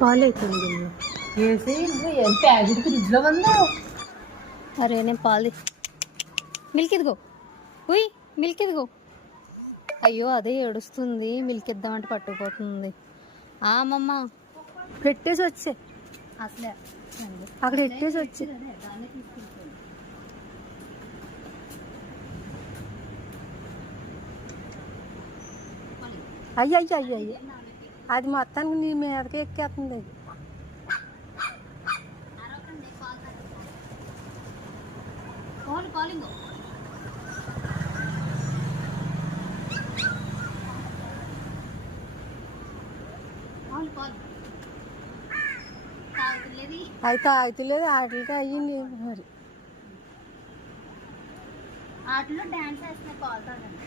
పాలు అవుతుంది వేసి ప్యాకెట్ ఫ్రిడ్జ్లో ఉందా? అరే నేను పాలు మిల్క్ ఇదిగో ఉయ్ మిల్క్ ఇదిగో. అయ్యో అదే ఏడుస్తుంది, మిల్క్ ఇద్దామంటే పట్టుకుపోతుంది. అమ్మమ్మ పెట్టేసి వచ్చే అసలే అక్కడ పెట్టేసి వచ్చే. అయ్య అయ్య అయ్య అయ్య అది మొత్తానికి నీ మీదకి ఎక్కేస్తుంది. అది అది తాగుతలేదు. ఆటలకి అయ్యింది మరి. ఆటలో డాన్స్ వేస్తే పాలు తాగండి.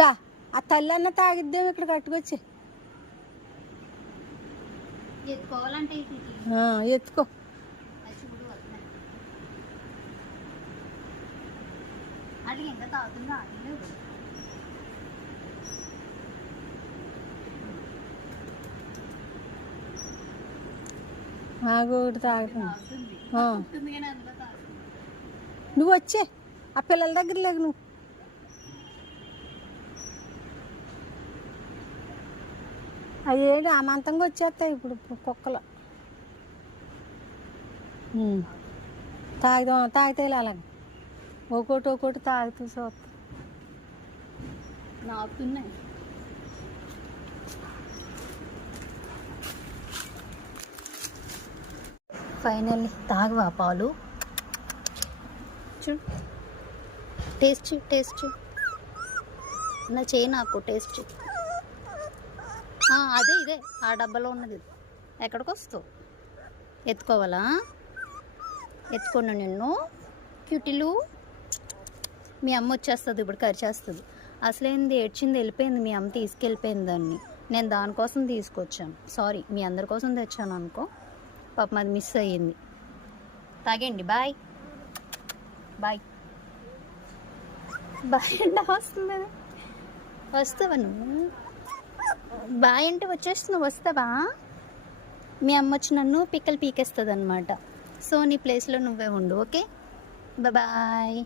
దా ఆ తల్లి అన్న తాగిద్దాం ఇక్కడ కట్టుకొచ్చి. ఎత్తుకోవాలంటే ఎత్తుకో. అది ఇంకా తాగుతుందా? ఒకటి తాగుతుంది. నువ్వు వచ్చే ఆ పిల్లల దగ్గర లేకు. నువ్వు అయ్యేడు అమంతంగా వచ్చేస్తాయి ఇప్పుడు కుక్కలు. తాగితే అలాగ ఒక్కోటి తాగుతూ చూస్తా. నాకుతున్నాయి. ఫైనల్లీ తాగవా పాలు? చూడు టేస్ట్ నా చేయి, నాకు టేస్ట్. అదే ఇదే ఆ డబ్బాలో ఉన్నది. ఎక్కడికి వస్తావు? ఎత్తుకోవాలా? ఎత్తుకోను నిన్ను క్యూటీలు. మీ అమ్మ వచ్చేస్తుంది ఇప్పుడు, కరిచేస్తుంది. అసలేంది ఏడ్చింది, వెళ్ళిపోయింది. మీ అమ్మ తీసుకెళ్ళిపోయింది దాన్ని. నేను దానికోసం తీసుకొచ్చాను. సారీ, మీ అందరి కోసం తెచ్చాను అనుకో. పాపం అది మిస్ అయ్యింది. తాగండి. బాయ్ బాయ్ బాయ్ అంటే వస్తుంది. వస్తావా నువ్వు? బాయ్ అంటే వచ్చేస్తున్నావు. వస్తావా? మీ అమ్మ వచ్చి నన్ను పిక్కలు పీకేస్తుంది అనమాట. సో నీ ప్లేస్లో నువ్వే ఉండు. Okay bye.